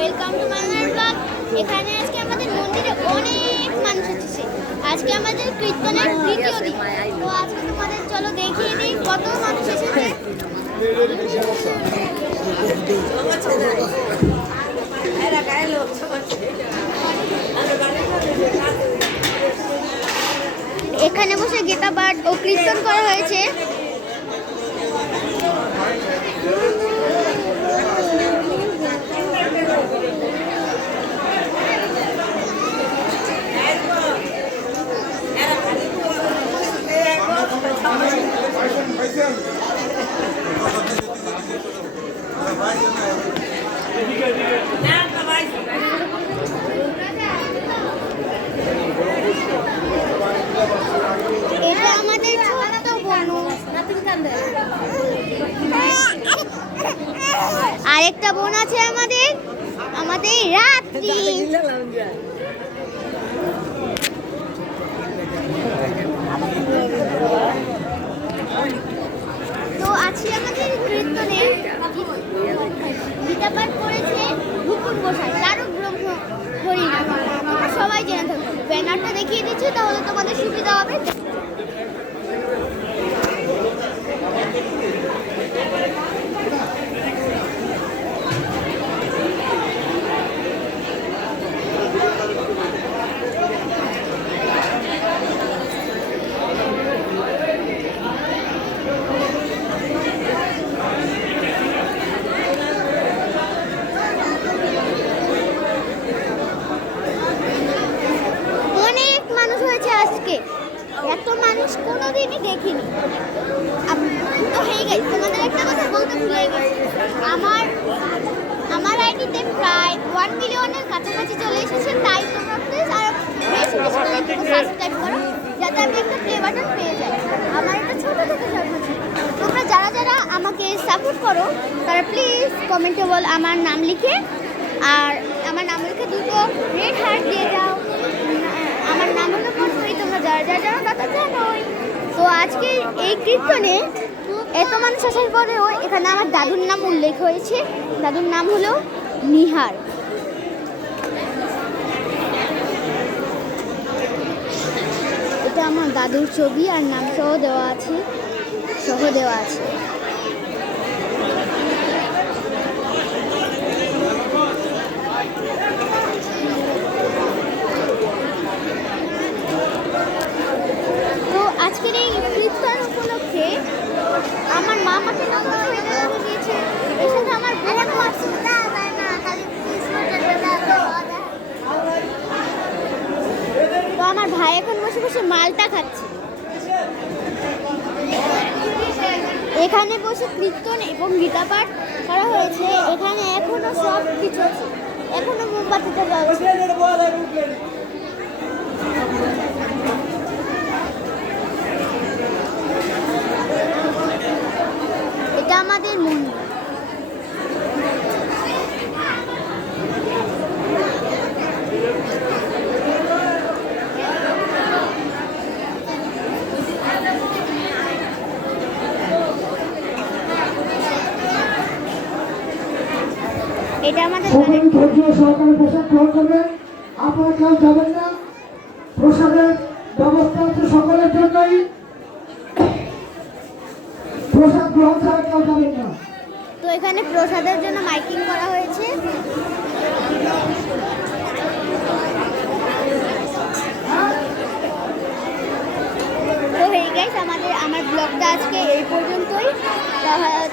Welcome to my blog. এখানে আজকে আমাদের মন্দিরে অনেক মানুষ এসেছে। আজকে আমাদের কীর্তনের দ্বিতীয় দিন। তো আজকে তোমাদের চলো দেখিয়ে দিই কত মানুষ এসেছে। এখানে বসে গীতা পাঠ ও কীর্তন করা হয়েছে। এটা আমাদের ছোট্ট বোন, আরেকটা বোন আছে আমাদের রাত্রি। তো আজকে আমাদের কীর্তনে গীতা পাঠ করেছে মুকুট গোসাই, তারক ব্রহ্ম হরিনাম। তোমরা সবাই জেনে থাকো, ব্যানারটা দেখিয়ে দিচ্ছি তাহলে তোমাদের সুবিধা হবে। এত মানুষ কোনোদিনই দেখিনি। তো হয়ে গেছে, তোমাদের একটা কথা বলতে ভুলে গেছি। আমার আইডিতে প্রায় 1 মিলিয়নের কাছাকাছি চলে এসেছে। তাই তোমরা প্লিজ আর বেশি সাবস্ক্রাইব করো, যাতে আমি একটা প্লে বাটন পেয়ে যাই। আমার একটা ছোটো থেকে স্বপ্ন ছিল। তোমরা যারা আমাকে সাপোর্ট করো তারা প্লিজ কমেন্টে বল আমার নাম লিখে, আর আমার নাম লিখে 2টো রেড হার্ট দিয়ে যাও। আমার নাম হলো পরশুই, তোমরা যারা কথা জানোই। তো আজকে এই কীর্তনে এত মানুষ আসার পরেও এখানে আমার দাদুর নাম উল্লেখ হয়েছে। দাদুর নাম হলো নিহার। এটা আমার দাদুর ছবি আর নাম সহ দেওয়া আছে। আজকের এই কীর্তন উপলক্ষে আমার মা আমাকে দিয়েছে, এর সাথে আমার বোনও আছে। তো আমার ভাই এখন বসে বসে মালটা খাচ্ছে। এখানে বসে কীর্তন এবং গীতা পাঠ করা হয়েছে। এখানে এখনো সব কিছু আছে, এখনো মোমবাতিটা জ্বলছে। এটা আমাদের মন্দির। এটা আমাদের সহকারে পোশাক গ্রহণ করবেন। আপনারা কেউ যাবেন না, প্রসাদের ব্যবস্থা আছে সকলের জন্যই। প্রসাদ গ্রহণ ছাড়া কেউ যাবেন না। তো এখানে প্রসাদের জন্য মাইকিং করা হয়েছে। তো হয়ে গেছে আমার ব্লগটা আজকে এই পর্যন্তই।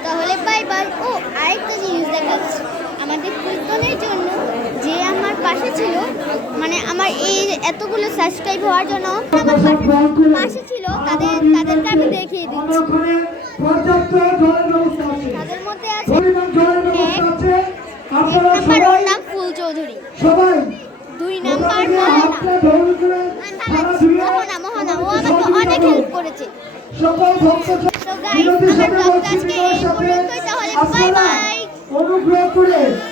তাহলে বাই বাই। ও আরেকটা জিনিস দেখাচ্ছি, আমাদের কীর্তনের জন্য যে আমার পাশে ছিল, মানে আমার এই এতগুলো সাবস্ক্রাইব হওয়ার জন্য আমার পাশে ছিল, তাদেরকে আমি দেখিয়ে দিচ্ছি। তাদের মধ্যে আছে এক নাম্বার, ওর নাম ফুল চৌধুরী। 2 নাম্বার মোহনা, ও আমাকে অনেক হেল্প করেছে। তো গাইস, আমার ব্লগটা আজকে এই পর্যন্তই। তাহলে বাই বাই।